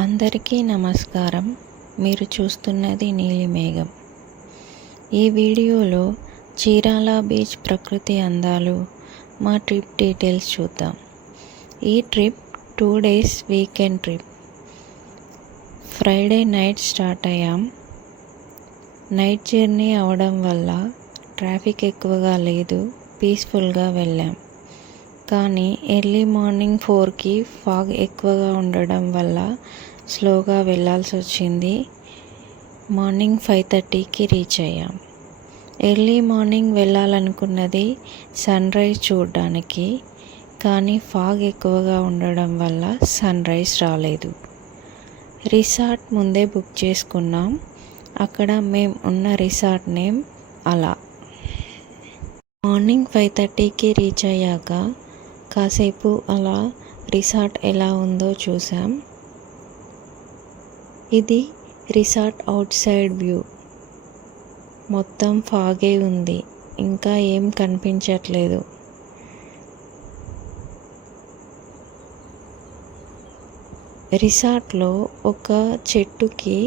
అందరికీ నమస్కారం. మీరు చూస్తున్నది నీలి మేఘం. ఈ వీడియోలో చీరాల బీచ్ ప్రకృతి అందాలు, మా ట్రిప్ డీటెయిల్స్ చూద్దాం. ఈ trip 2 days weekend trip. Friday night start అయ్యాం. నైట్ జర్నీ అవడం వల్ల ట్రాఫిక్ ఎక్కువగా లేదు, పీస్ఫుల్గా వెళ్ళాం. కానీ ఎర్లీ మార్నింగ్ 4కి ఫాగ్ ఎక్కువగా ఉండడం వల్ల స్లోగా వెళ్ళాల్సి వచ్చింది. మార్నింగ్ 5:30కి రీచ్ అయ్యాం. ఎర్లీ మార్నింగ్ వెళ్ళాలనుకున్నది సన్ రైజ్ చూడడానికి, కానీ ఫాగ్ ఎక్కువగా ఉండడం వల్ల సన్ రైజ్ రాలేదు. రిసార్ట్ ముందే బుక్ చేసుకున్నాం. అక్కడ మేము ఉన్న రిసార్ట్ నేమ్ అలా. మార్నింగ్ 5:30కి రీచ్ అయ్యాక కాసేపు అలా రిసార్ట్ ఎలా ఉందో చూసాం. ఇది రిసార్ట్ అవుట్ సైడ్ వ్యూ. మొత్తం ఫాగే ఉంది, ఇంకా ఏం కనిపించట్లేదు. రిసార్ట్లో ఒక చెట్టుకి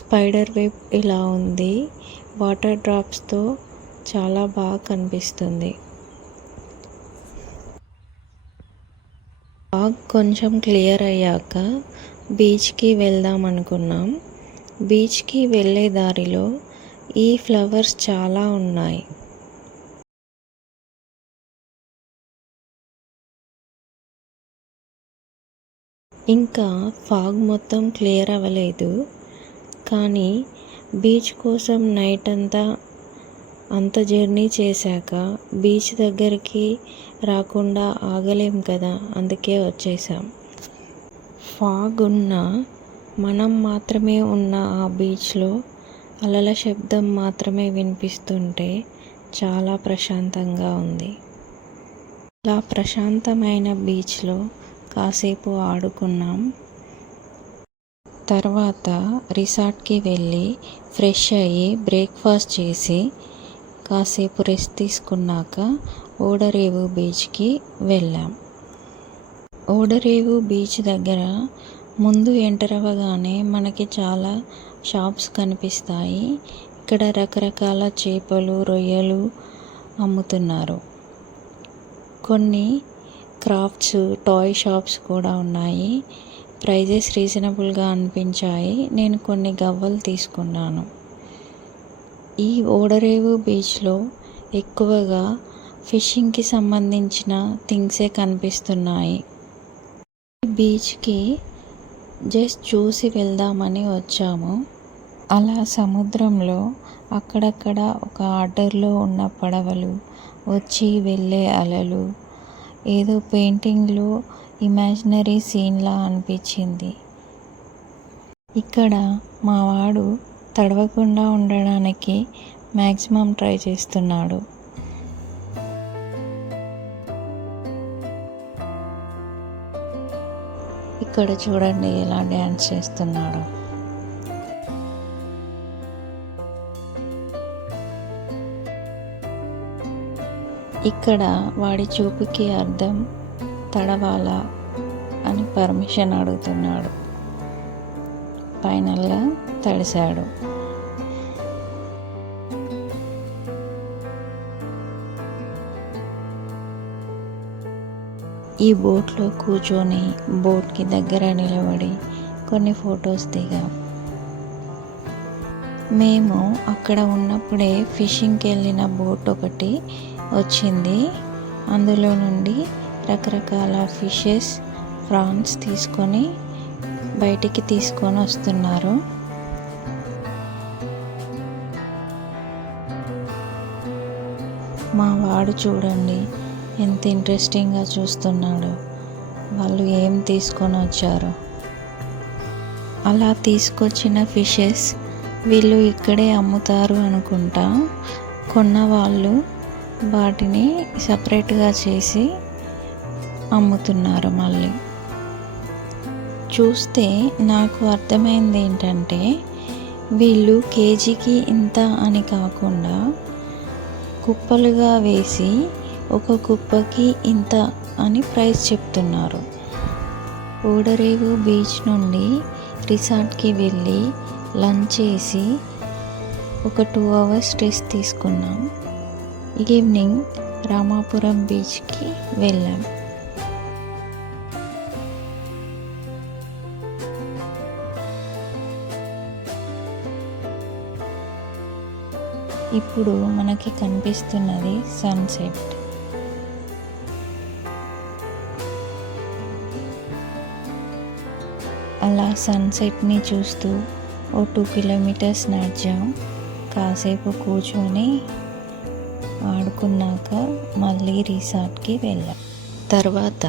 స్పైడర్ వెబ్ ఇలా ఉంది. వాటర్ డ్రాప్స్తో చాలా బాగా కనిపిస్తుంది. ఫాగ్ కొంచెం క్లియర్ అయ్యాక బీచ్కి వెళ్దాం అనుకున్నాం. బీచ్కి వెళ్ళే దారిలో ఈ ఫ్లవర్స్ చాలా ఉన్నాయి. ఇంకా ఫాగ్ మొత్తం క్లియర్ అవ్వలేదు, కానీ బీచ్ కోసం నైట్ అంత జర్నీ చేశాక బీచ్ దగ్గరికి రాకుండా ఆగలేం కదా, అందుకే వచ్చేసాం. ఫాగ్ ఉన్న మనం మాత్రమే ఉన్న ఆ బీచ్లో అలల శబ్దం మాత్రమే వినిపిస్తుంటే చాలా ప్రశాంతంగా ఉంది. అలా ప్రశాంతమైన బీచ్లో కాసేపు ఆడుకున్నాం. తర్వాత రిసార్ట్కి వెళ్ళి ఫ్రెష్ అయ్యి బ్రేక్ఫాస్ట్ చేసి కాసేపు రెస్ట్ తీసుకున్నాక ఓడరేవు బీచ్కి వెళ్ళాం. ఓడరేవు బీచ్ దగ్గర ముందు ఎంటర్ అవ్వగానే మనకి చాలా షాప్స్ కనిపిస్తాయి. ఇక్కడ రకరకాల చేపలు, రొయ్యలు అమ్ముతున్నారు. కొన్ని క్రాఫ్ట్స్, టాయ్ షాప్స్ కూడా ఉన్నాయి. ప్రైజెస్ రీజనబుల్గా అనిపించాయి. నేను కొన్ని గవ్వలు తీసుకున్నాను. ఈ ఓడరేవు బీచ్లో ఎక్కువగా ఫిషింగ్కి సంబంధించిన థింగ్సే కనిపిస్తున్నాయి. ఈ బీచ్కి జస్ట్ చూసి వెళ్దామని వచ్చాము. అలా సముద్రంలో అక్కడక్కడ ఒక ఆర్డర్లో ఉన్న పడవలు, వచ్చి వెళ్ళే అలలు, ఏదో పెయింటింగ్లో ఇమాజినరీ సీన్లా అనిపించింది. ఇక్కడ మా వాడు తడవకుండా ఉండడానికి మ్యాక్సిమం ట్రై చేస్తున్నాడు. ఇక్కడ చూడండి ఎలా డ్యాన్స్ చేస్తున్నాడు. ఇక్కడ వాడి చూపుకి అర్థం తడవాలా అని పర్మిషన్ అడుగుతున్నాడు. ఫైనల్గా తడిశాడు. ఈ బోట్లో కూర్చొని బోట్కి దగ్గర నిలబడి కొన్ని ఫొటోస్ దిగాం. మేము అక్కడ ఉన్నప్పుడే ఫిషింగ్కి వెళ్ళిన బోట్ ఒకటి వచ్చింది. అందులో నుండి రకరకాల ఫిషెస్, ప్రాన్స్ తీసుకొని బయటికి తీసుకొని వస్తున్నారు. మా వాడు చూడండి ఎంత ఇంట్రెస్టింగ్గా చూస్తున్నాడు. వాళ్ళు ఏం తీసుకొని వచ్చారో. అలా తీసుకొచ్చిన ఫిషెస్ వీళ్ళు ఇక్కడే అమ్ముతారు అనుకుంటా. కొన్న వాళ్ళు వాటిని సపరేట్గా చేసి అమ్ముతున్నారు. మళ్ళీ చూస్తే నాకు అర్థమైంది ఏంటంటే, వీళ్ళు కేజీకి ఇంత అని కాకుండా కుప్పలుగా వేసి ఒక కుప్పకి ఇంత అని ప్రైస్ చెప్తున్నారు. ఓడరేవు బీచ్ నుండి రిసార్ట్కి వెళ్ళి లంచ్ చేసి ఒక 2 అవర్స్ రెస్ట్ తీసుకున్నాం. ఈవినింగ్ రామాపురం బీచ్కి వెళ్ళాం. ఇప్పుడు మనకి కనిపిస్తున్నది సన్సెట్. అలా సన్సెట్ని చూస్తూ ఓ 2 కిలోమీటర్స్ నడిచాం. కాసేపు కూర్చొని ఆడుకున్నాక మళ్ళీ రిసార్ట్కి వెళ్ళాం. తర్వాత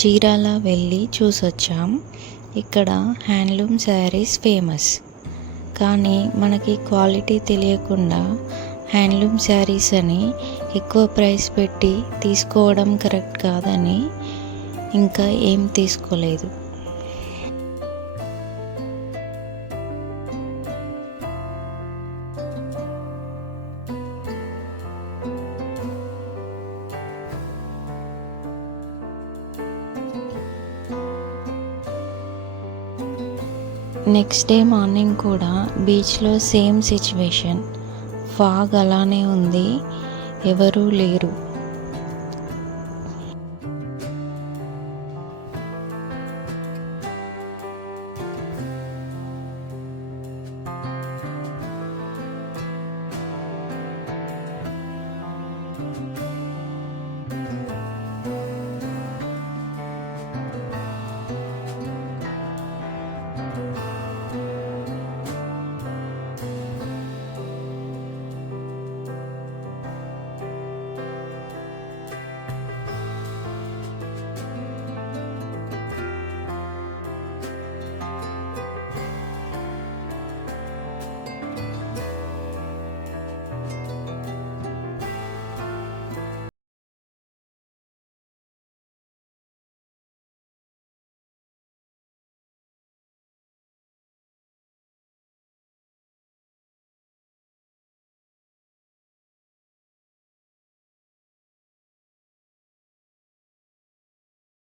చీరాల వెళ్ళి చూసొచ్చాం. ఇక్కడ హ్యాండ్లూమ్ శారీస్ ఫేమస్. కానీ మనకి క్వాలిటీ తెలియకుండా హ్యాండ్లూమ్ శారీస్ అని ఎక్కువ ప్రైస్ పెట్టి తీసుకోవడం కరెక్ట్ కాదని ఇంకా ఏం తీసుకోలేదు. నెక్స్ట్ డే మార్నింగ్ కూడా బీచ్లో సేమ్ సిచ్యువేషన్. ఫాగ్ అలానే ఉంది, ఎవరూ లేరు.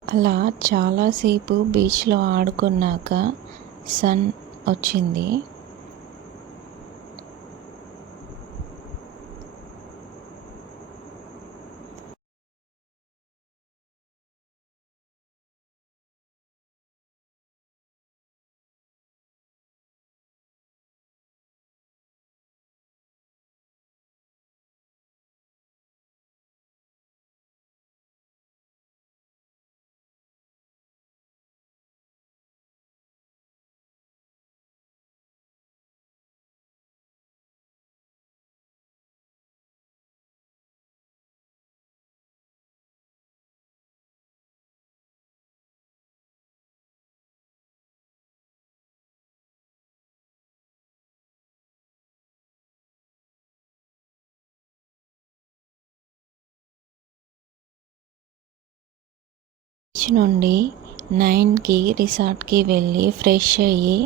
అలా చాలాసేపు బీచ్లో ఆడుకున్నాక సన్ వచ్చింది. బీచ్ నుండి 9కి రిసార్ట్కి వెళ్ళి ఫ్రెష్ అయ్యి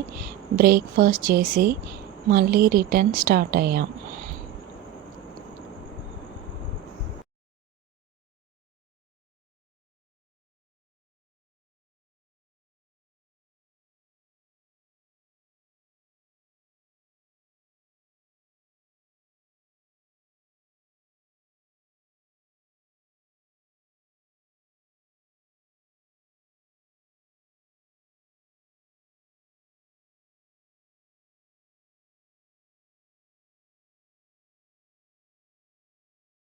బ్రేక్ఫాస్ట్ చేసి మళ్ళీ రిటర్న్ స్టార్ట్ అయ్యాం.